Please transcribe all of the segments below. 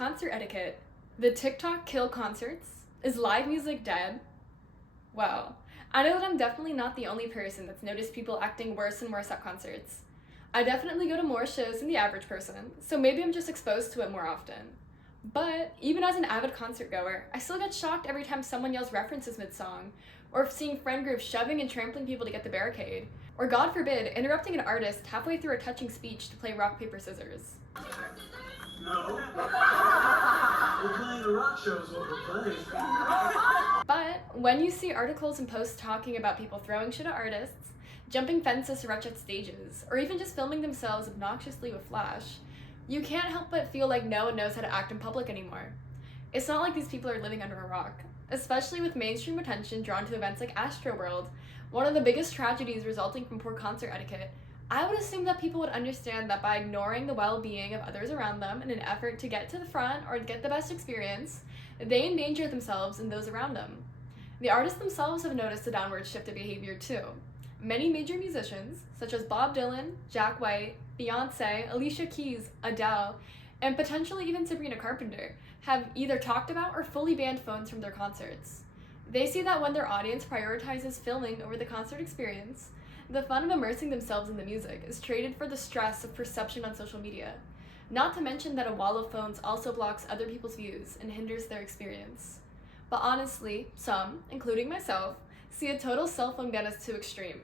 concert etiquette. The TikTok kill concerts? Is live music dead? Well, I know that I'm definitely not the only person that's noticed people acting worse and worse at concerts. I definitely go to more shows than the average person, so maybe I'm just exposed to it more often. But even as an avid concert goer, I still get shocked every time someone yells references mid-song, or seeing friend groups shoving and trampling people to get the barricade, or God forbid, interrupting an artist halfway through a touching speech to play rock, paper, scissors. No. We're playing the rock show is what we're playing. But when you see articles and posts talking about people throwing shit at artists, jumping fences to rush at stages, or even just filming themselves obnoxiously with flash, you can't help but feel like no one knows how to act in public anymore. It's not like these people are living under a rock, especially with mainstream attention drawn to events like Astroworld, one of the biggest tragedies resulting from poor concert etiquette. I would assume that people would understand that by ignoring the well-being of others around them in an effort to get to the front or get the best experience, they endanger themselves and those around them. The artists themselves have noticed a downward shift of behavior too. Many major musicians, such as Bob Dylan, Jack White, Beyonce, Alicia Keys, Adele, and potentially even Sabrina Carpenter, have either talked about or fully banned phones from their concerts. They see that when their audience prioritizes filming over the concert experience, the fun of immersing themselves in the music is traded for the stress of perception on social media. Not to mention that a wall of phones also blocks other people's views and hinders their experience. But honestly, some, including myself, see a total cell phone ban as too extreme.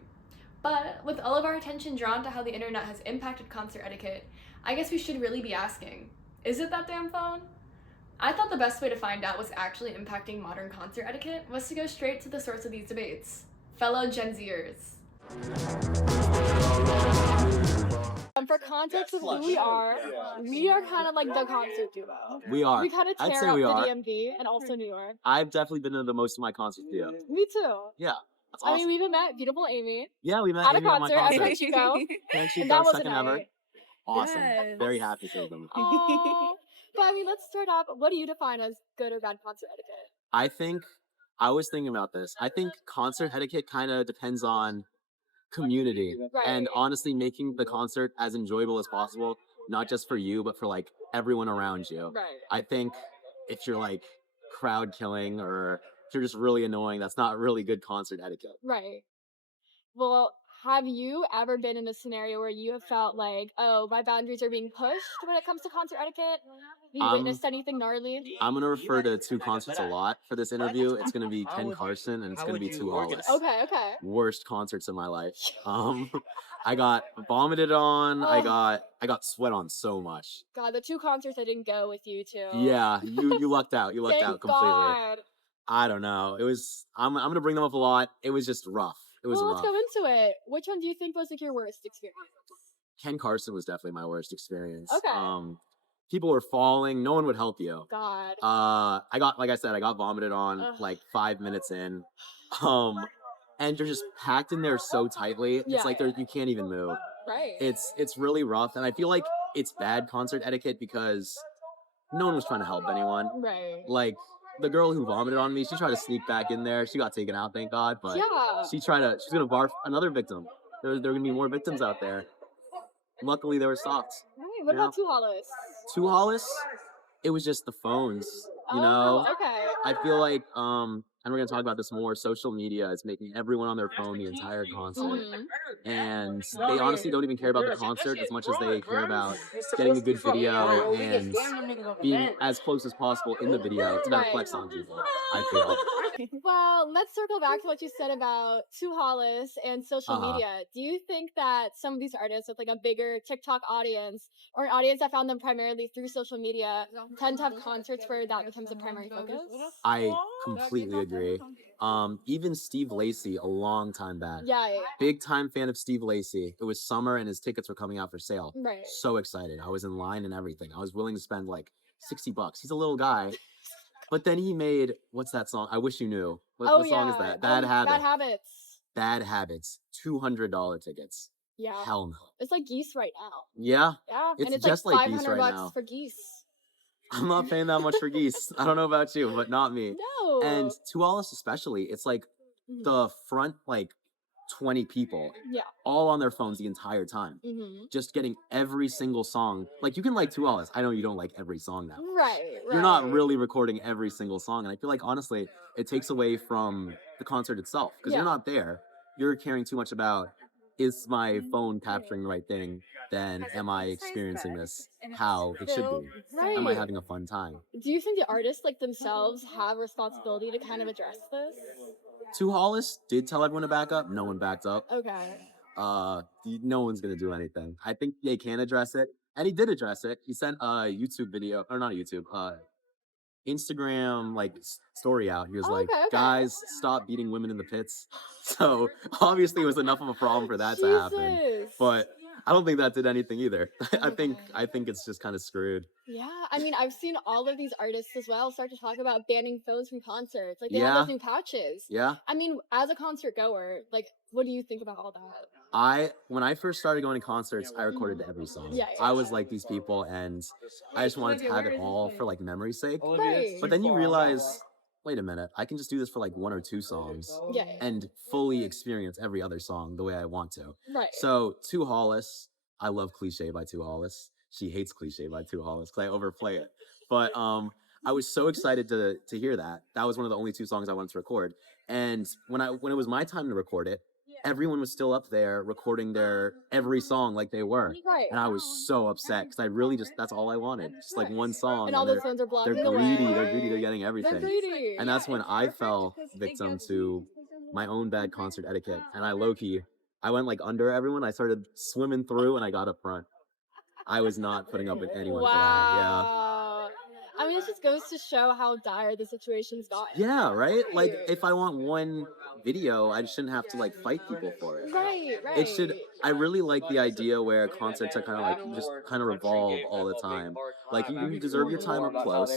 But with all of our attention drawn to how the internet has impacted concert etiquette, I guess we should really be asking, is it that damn phone? I thought the best way to find out what's actually impacting modern concert etiquette was to go straight to the source of these debates, fellow Gen Zers. For context of who we are kind of like the concert duo. We are. We kind of I'd tear say up we the are. DMV and also New York. I've definitely been to the most of my concerts too. Me too. Yeah. That's I awesome. mean, we even met beautiful Amy Yeah, we met at a Amy at my concert at concert. Mexico. And she And that does was a second ever. night. Awesome. Yes. Very happy for them. Aww. But I mean, let's start off. What do you define as good or bad concert etiquette? I was thinking about this. I think concert etiquette kind of depends on community and honestly making the concert as enjoyable as possible, not just for you, but for like everyone around you. Right. I think if you're like crowd killing or if you're just really annoying, that's not really good concert etiquette. Right. Well, have you ever been in a scenario where you have felt like, oh, my boundaries are being pushed when it comes to concert etiquette? Have you witnessed anything gnarly? I'm going to refer to two concerts a lot for this interview. It's going to be Ken Carson and it's going to be Two Hollis. Okay. Worst concerts of my life. I got vomited on. I got sweat on so much. God, the two concerts I didn't go with you to. Yeah, you lucked out. You lucked out completely. God. I don't know. It was. I'm gonna bring them up a lot. It was just rough. It was rough. Let's go into it. Which one do you think was like your worst experience? Ken Carson was definitely my worst experience. Okay. People were falling. No one would help you. God. I got vomited on like 5 minutes in. And you're just packed in there so tightly. It's like you can't even move. Right. It's really rough, and I feel like it's bad concert etiquette because no one was trying to help anyone. Right. Like the girl who vomited on me, she tried to sneak back in there. She got taken out, thank God. But she's gonna barf another victim. There are gonna be more victims out there. Luckily, they were stopped. Right. What about Two Hollis? Two Hollis, it was just the phones. You know. Okay. I feel like and we're gonna talk about this more. Social media is making everyone on their phone the entire concert, and they honestly don't even care about the concert as much as they care about getting a good video and being as close as possible in the video to not flex on people. I feel. Well, let's circle back to what you said about Two Hollis and social media. Do you think that some of these artists with like a bigger TikTok audience or an audience that found them primarily through social media tend to have concerts where that becomes a primary focus? I completely agree. Even Steve Lacy a long time back. Yeah. Big time fan of Steve Lacy. It was summer and his tickets were coming out for sale. Right. So excited. I was in line and everything. I was willing to spend like $60. He's a little guy. But then he made, what's that song? I Wish You Knew. What song is that? Bad Habits. Bad Habits. $200 tickets. Yeah. Hell no. It's like Geese right now. Yeah. Yeah. It's and it's just like Geese $500 right now. for Geese. I'm not paying that much for Geese. I don't know about you, but not me. No. And Two Hollis especially, it's like the front, like 20 people Yeah. all on their phones the entire time, just getting every single song. Like, you can like 2 hours. I know you don't like every song now. Right. You're not really recording every single song. And I feel like, honestly, it takes away from the concert itself, because Yeah. you're not there. You're caring too much about, is my phone capturing the right thing? Then am I experiencing this how it should be? Am I Right. having a fun time? Do you think the artists like themselves have a responsibility to kind of address this? Two Hollis did tell everyone to back up. No one backed up. Okay. No one's gonna do anything. I think they can address it, and he did address it. He sent a YouTube video, or not a YouTube, Instagram like story out. He was like, okay. "Guys, stop beating women in the pits." So obviously, it was enough of a problem for that to happen. Jesus. But I don't think that did anything either. I Okay. think it's just kind of screwed. Yeah, I mean, I've seen all of these artists as well start to talk about banning phones from concerts. Like, they have Yeah. those new pouches. Yeah. I mean, as a concert goer, like, what do you think about all that? When I first started going to concerts, I recorded every song. Yeah. I was like these people, and I just wanted to have it all for like memory's sake. Right. But then you realize, wait a minute, I can just do this for like 1 or 2 songs Yeah. and fully experience every other song the way I want to. Right. So, Two Hollis, I love Cliche by Two Hollis. She hates Cliche by Two Hollis because I overplay it. But I was so excited to hear that. That was one of the only 2 songs I wanted to record. And when it was my time to record it, everyone was still up there recording their every song like they were. Right. And I was so upset because I really that's all I wanted. Just like one song. And all those phones are blocking they're the greedy, way. they're greedy, they're getting They're everything. greedy. And that's when I fell victim to my own bad concert etiquette. And I went like under everyone. I started swimming through and I got up front. I was not putting up with anyone for that. Yeah. Wow. I mean, it just goes to show how dire the situation's gotten. Yeah, right? Like, if I want one video, I shouldn't have to like fight people for it. Right. It should. I really like the idea where concerts are kind of like just kind of revolve all the time. Like, you deserve your time up close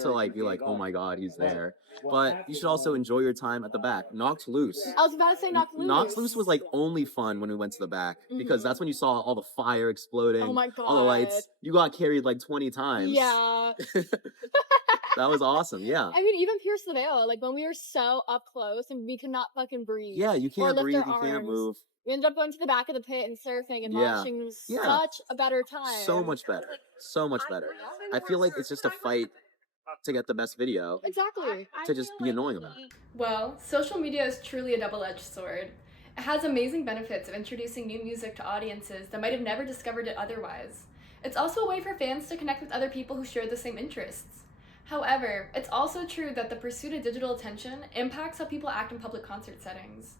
to like be like, oh my god, he's there. But you should also enjoy your time at the back. Knocked Loose. I was about to say Knocked Loose. Knocked Loose was like only fun when we went to the back because that's when you saw all the fire exploding, Oh my god. all the lights. You got carried like 20 times. Yeah. That was awesome. Yeah. I mean, even Pierce the Veil, like when we were so up close and we could not fucking breathe. Yeah, you can't lift breathe, our you can't arms. move. We ended up going to the back of the pit and surfing and Yeah. watching. It was Yeah. such a better time. So much better. So much better. I feel like it's just a fight to get the best video Exactly. to just be annoying about it. Well, social media is truly a double-edged sword. It has amazing benefits of introducing new music to audiences that might have never discovered it otherwise. It's also a way for fans to connect with other people who share the same interests. However, it's also true that the pursuit of digital attention impacts how people act in public concert settings.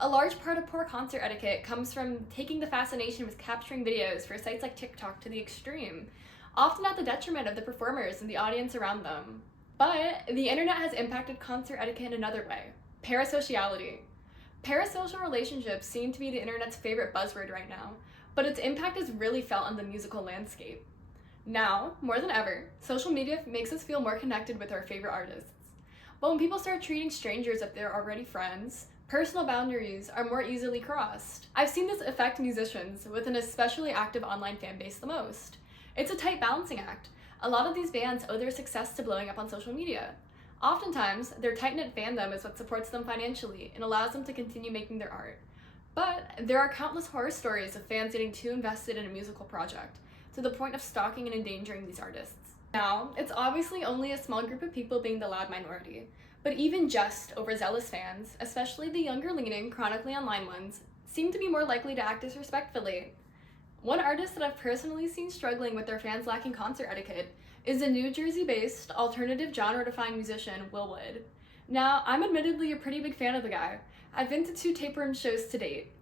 A large part of poor concert etiquette comes from taking the fascination with capturing videos for sites like TikTok to the extreme, often at the detriment of the performers and the audience around them. But the internet has impacted concert etiquette in another way: parasociality. Parasocial relationships seem to be the internet's favorite buzzword right now, but its impact is really felt on the musical landscape. Now, more than ever, social media makes us feel more connected with our favorite artists. But when people start treating strangers as if they're already friends, personal boundaries are more easily crossed. I've seen this affect musicians with an especially active online fan base the most. It's a tight balancing act. A lot of these bands owe their success to blowing up on social media. Oftentimes, their tight-knit fandom is what supports them financially and allows them to continue making their art. But there are countless horror stories of fans getting too invested in a musical project, to the point of stalking and endangering these artists. Now, it's obviously only a small group of people being the loud minority, but even just overzealous fans, especially the younger-leaning, chronically online ones, seem to be more likely to act disrespectfully. One artist that I've personally seen struggling with their fans lacking concert etiquette is the New Jersey-based, alternative genre-defined musician, Will Wood. Now, I'm admittedly a pretty big fan of the guy. I've been to 2 tapeworm shows to date.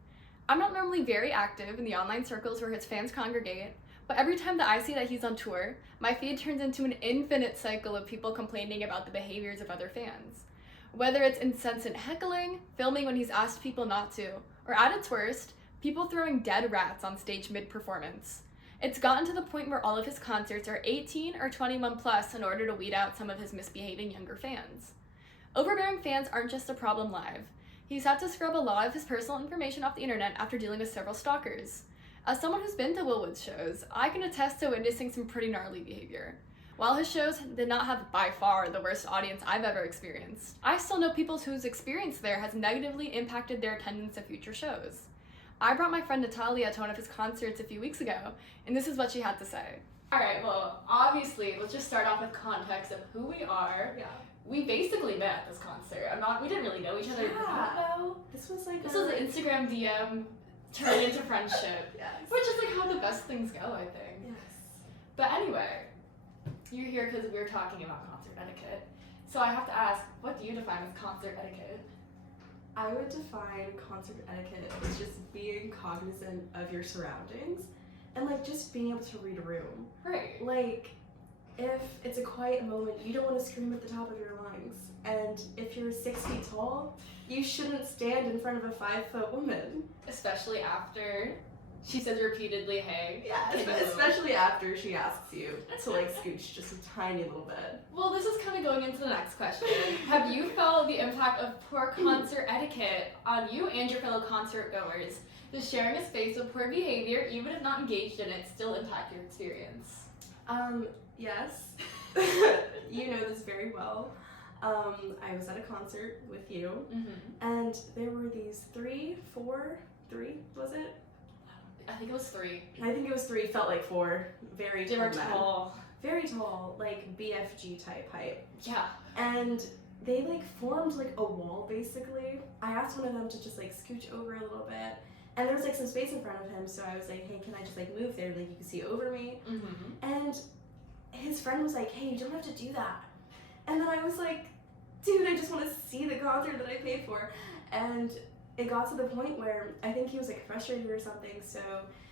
I'm not normally very active in the online circles where his fans congregate, but every time that I see that he's on tour, my feed turns into an infinite cycle of people complaining about the behaviors of other fans. Whether it's incessant heckling, filming when he's asked people not to, or at its worst, people throwing dead rats on stage mid-performance. It's gotten to the point where all of his concerts are 18 or 21 plus in order to weed out some of his misbehaving younger fans. Overbearing fans aren't just a problem live. He's had to scrub a lot of his personal information off the internet after dealing with several stalkers. As someone who's been to Will Wood's shows, I can attest to witnessing some pretty gnarly behavior. While his shows did not have by far the worst audience I've ever experienced, I still know people whose experience there has negatively impacted their attendance at future shows. I brought my friend Natalia to one of his concerts a few weeks ago, and this is what she had to say. Alright, well, obviously, let's just start off with context of who we are. Yeah. We basically met at this concert. We didn't really know each other that well. This was like This was an Instagram DM turned into friendship. Yes. Which is like how the best things go, I think. Yes. But anyway, you're here because we're talking about concert etiquette. So I have to ask, what do you define as concert etiquette? I would define concert etiquette as just being cognizant of your surroundings and like just being able to read a room. Right. Like, if it's a quiet moment, you don't want to scream at the top of your lungs. And if you're 6 feet tall, you shouldn't stand in front of a 5-foot woman. Especially after she says repeatedly, hey. Yeah, can you move? especially after she asks you to like scooch just a tiny little bit. Well, this is kind of going into the next question. Have you felt the impact of poor concert etiquette on you and your fellow concert goers? Does sharing a space with poor behavior, even if not engaged in it, still impact your experience? Yes. You know this very well. I was at a concert with you, and there were these three, was it? I think it was 3. I think it was 3, felt like 4. Very They tall were men. tall. Very tall, like BFG type height. Yeah. And they like formed like a wall basically. I asked one of them to just like scooch over a little bit. And there was like some space in front of him, so I was like, hey, can I just like move there? Like you can see over me. And his friend was like, hey, you don't have to do that. And then I was like, dude, I just want to see the concert that I paid for. And it got to the point where I think he was like frustrated or something, so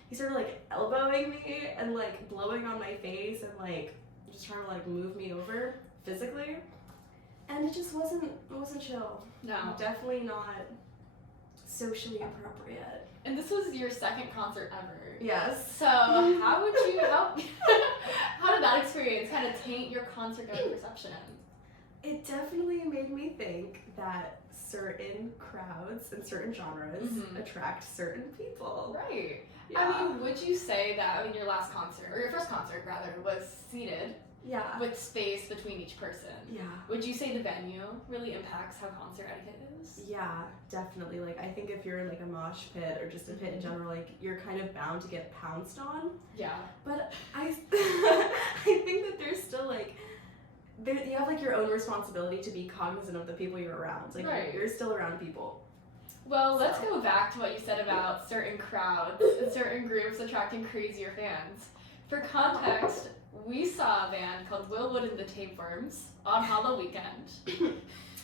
he started like elbowing me and like blowing on my face and like just trying to like move me over physically. And it just wasn't chill. No. Definitely not socially appropriate. And this was your second concert ever. Yes. So how would you help? How did that experience kind of taint your concert going perception? It definitely made me think that certain crowds and certain genres attract certain people. Right. Yeah. I mean, would you say that, your last concert, or your first concert rather, was seated Yeah. with space between each person? Yeah. Would you say the venue really impacts how concert etiquette is? Yeah, definitely. Like, I think if you're in like a mosh pit or just a pit in general, like you're kind of bound to get pounced on. Yeah. But I think that there's still like, you have like your own responsibility to be cognizant of the people you're around. Like Right. you're still around people. Well, let's go back to what you said about certain crowds and certain groups attracting crazier fans. For context, we saw a band called Willwood and the Tapeworms on Halloween weekend.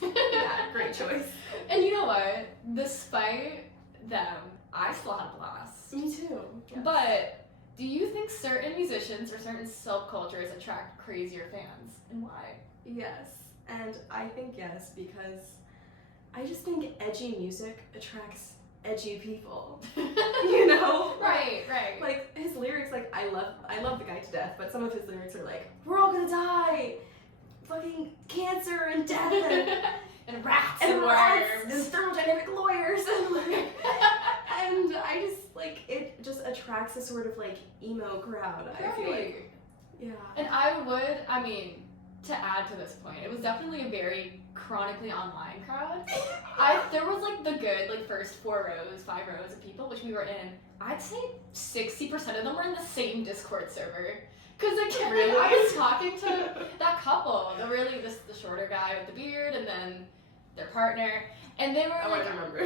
Yeah, great choice. And you know what? Despite them, I still had a blast. Me too. Yes. But do you think certain musicians or certain subcultures attract crazier fans? And why? Yes, and I think yes because I just think edgy music attracts edgy people. You know? Right. Like his lyrics, like I love the guy to death, but some of his lyrics are like, we're all gonna die, fucking cancer and death and rats and rats worms and thermodynamic lawyers and like, and I just like it just attracts a sort of like emo crowd. I feel like, yeah. And to add to this point, it was definitely a very chronically online crowd. There was like the good first 5 rows of people, which we were in. I'd say 60% of them were in the same Discord server. Cause Really? I was talking to that couple, the shorter guy with the beard, and then their partner, and they were Oh, like, I remember.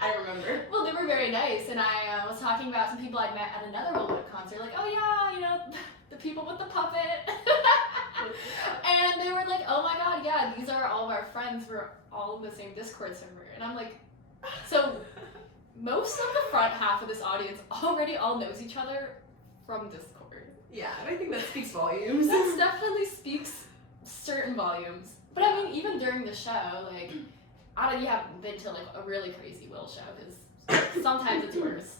I remember. Well, they were very nice, and I was talking about some people I'd met at another Willwood concert, like, oh yeah, the people with the puppet. And they were like, oh my god, yeah, these are all of our friends, we're all in the same Discord server. And I'm like, so most of the front half of this audience already all knows each other from Discord. Yeah, and I think that speaks volumes. That definitely speaks certain volumes. But I mean, even during the show, like, I don't know, you haven't been to like a really crazy Will show, because sometimes it's worse.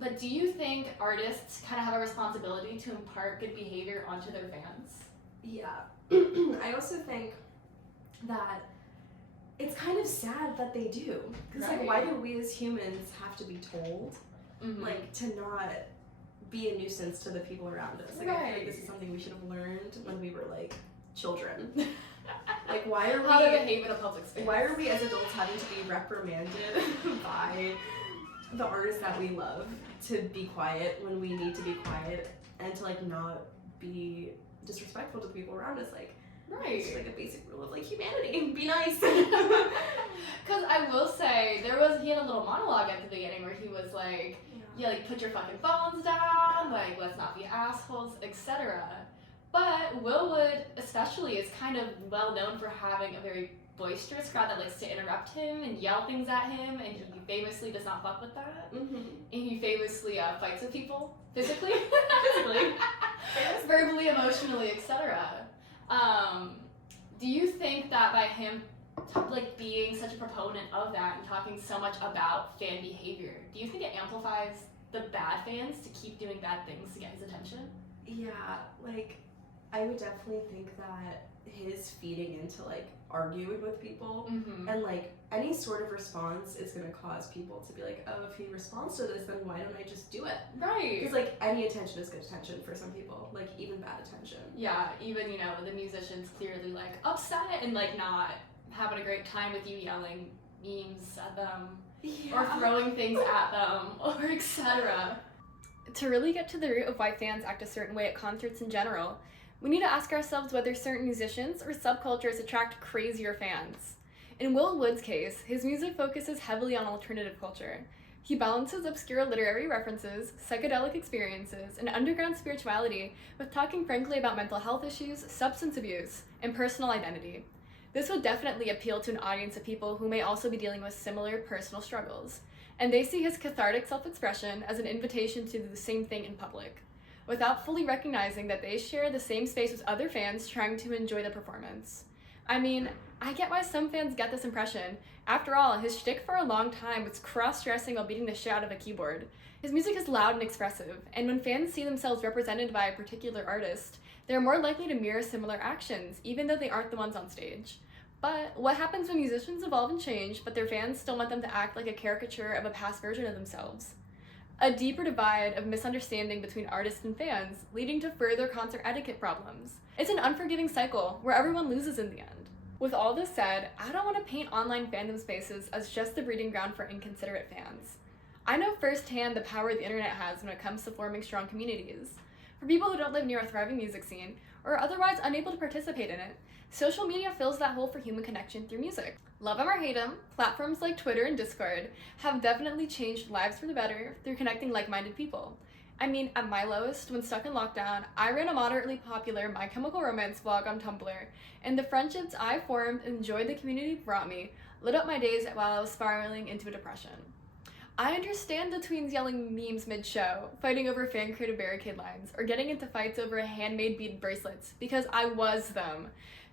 But do you think artists kind of have a responsibility to impart good behavior onto their fans? Yeah. I also think that it's kind of sad that they do. Because, like, why do we as humans have to be told, like, to not be a nuisance to the people around us. Like, I feel like this is something we should have learned when we were like children. Like, why are how to behave in a public space? Why are we as adults having to be reprimanded by the artists that we love to be quiet when we need to be quiet, and to like not be disrespectful to the people around us? Like, it's just like a basic rule of like humanity. Be nice. Because I will say, he had a little monologue at the beginning where he was like, yeah, like, put your fucking phones down, like, let's not be assholes, etc. But Will Wood, especially, is kind of well known for having a very boisterous crowd that likes to interrupt him and yell things at him, and he famously does not fuck with that. And he famously fights with people, physically, verbally, emotionally, etc. Do you think that by him like being such a proponent of that and talking so much about fan behavior, do you think it amplifies the bad fans to keep doing bad things to get his attention? Yeah, like, I would definitely think that his feeding into like arguing with people and like any sort of response is going to cause people to be like, oh, if he responds to this, then why don't I just do it? Right. Because like any attention is good attention for some people, like even bad attention. Yeah, even, you know, the musicians clearly like upset and like not having a great time with you yelling memes at them or throwing things at them or etc. To really get to the root of why fans act a certain way at concerts in general, we need to ask ourselves whether certain musicians or subcultures attract crazier fans. In Will Wood's case, his music focuses heavily on alternative culture. He balances obscure literary references, psychedelic experiences, and underground spirituality with talking frankly about mental health issues, substance abuse, and personal identity. This would definitely appeal to an audience of people who may also be dealing with similar personal struggles, and they see his cathartic self-expression as an invitation to do the same thing in public, without fully recognizing that they share the same space with other fans trying to enjoy the performance. I mean, I get why some fans get this impression. After all, his shtick for a long time was cross-dressing while beating the shit out of a keyboard. His music is loud and expressive, and when fans see themselves represented by a particular artist, they're more likely to mirror similar actions, even though they aren't the ones on stage. But what happens when musicians evolve and change, but their fans still want them to act like a caricature of a past version of themselves? A deeper divide of misunderstanding between artists and fans, leading to further concert etiquette problems. It's an unforgiving cycle where everyone loses in the end. With all this said, I don't want to paint online fandom spaces as just the breeding ground for inconsiderate fans. I know firsthand the power the internet has when it comes to forming strong communities. For people who don't live near a thriving music scene, or are otherwise unable to participate in it, social media fills that hole for human connection through music. Love 'em or hate 'em, platforms like Twitter and Discord have definitely changed lives for the better through connecting like-minded people. I mean, at my lowest, when stuck in lockdown, I ran a moderately popular My Chemical Romance blog on Tumblr, and the friendships I formed and joy the community brought me lit up my days while I was spiraling into a depression. I understand the tweens yelling memes mid-show, fighting over fan-created barricade lines, or getting into fights over handmade bead bracelets, because I was them.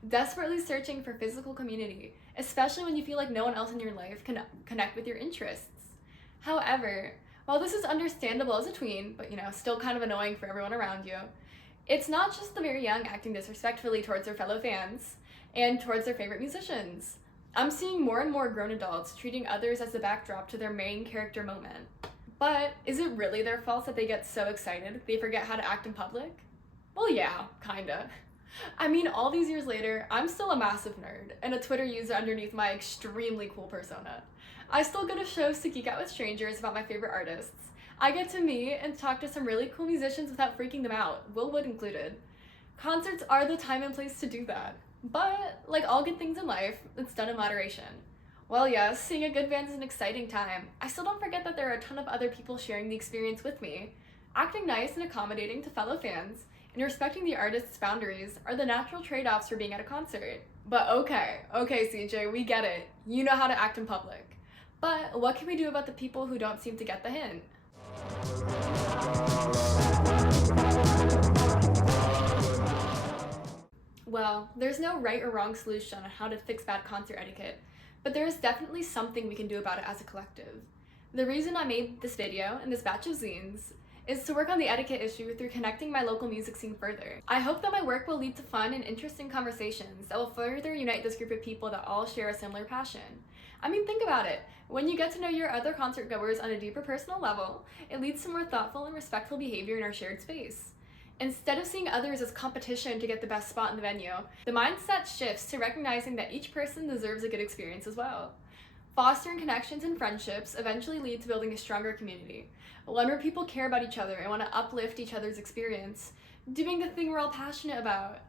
Desperately searching for physical community, especially when you feel like no one else in your life can connect with your interests. However, while this is understandable as a tween, but still kind of annoying for everyone around you, it's not just the very young acting disrespectfully towards their fellow fans and towards their favorite musicians. I'm seeing more and more grown adults treating others as the backdrop to their main character moment. But is it really their fault that they get so excited they forget how to act in public? Well, yeah, kinda. I mean, all these years later, I'm still a massive nerd and a Twitter user underneath my extremely cool persona. I still go to shows to geek out with strangers about my favorite artists. I get to meet and talk to some really cool musicians without freaking them out, Will Wood included. Concerts are the time and place to do that. But, like all good things in life, it's done in moderation. While yes, seeing a good band is an exciting time, I still don't forget that there are a ton of other people sharing the experience with me. Acting nice and accommodating to fellow fans, and respecting the artist's boundaries are the natural trade-offs for being at a concert. But okay, CJ, we get it. You know how to act in public. But what can we do about the people who don't seem to get the hint? Well, there's no right or wrong solution on how to fix bad concert etiquette, but there is definitely something we can do about it as a collective. The reason I made this video and this batch of zines is to work on the etiquette issue through connecting my local music scene further. I hope that my work will lead to fun and interesting conversations that will further unite this group of people that all share a similar passion. I mean, think about it. When you get to know your other concert goers on a deeper personal level, it leads to more thoughtful and respectful behavior in our shared space. Instead of seeing others as competition to get the best spot in the venue, the mindset shifts to recognizing that each person deserves a good experience as well. Fostering connections and friendships eventually lead to building a stronger community, one where people care about each other and want to uplift each other's experience, doing the thing we're all passionate about.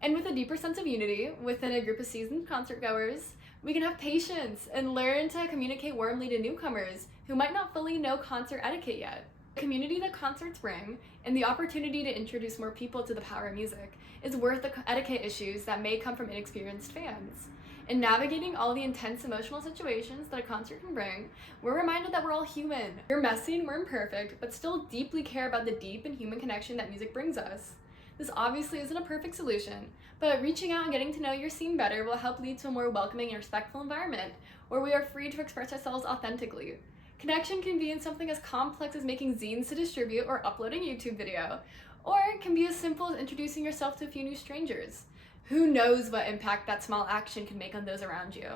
And with a deeper sense of unity within a group of seasoned concert goers, we can have patience and learn to communicate warmly to newcomers who might not fully know concert etiquette yet. The community that concerts bring and the opportunity to introduce more people to the power of music is worth the etiquette issues that may come from inexperienced fans. In navigating all the intense emotional situations that a concert can bring, we're reminded that we're all human. We're messy and we're imperfect, but still deeply care about the deep and human connection that music brings us. This obviously isn't a perfect solution, but reaching out and getting to know your scene better will help lead to a more welcoming and respectful environment where we are free to express ourselves authentically. Connection can be in something as complex as making zines to distribute or uploading a YouTube video, or it can be as simple as introducing yourself to a few new strangers. Who knows what impact that small action can make on those around you?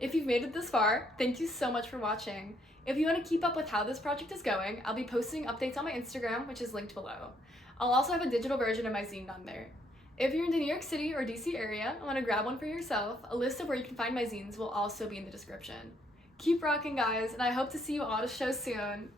If you've made it this far, thank you so much for watching. If you want to keep up with how this project is going, I'll be posting updates on my Instagram, which is linked below. I'll also have a digital version of my zine on there. If you're in the New York City or DC area and want to grab one for yourself, a list of where you can find my zines will also be in the description. Keep rocking, guys, and I hope to see you all at a show soon.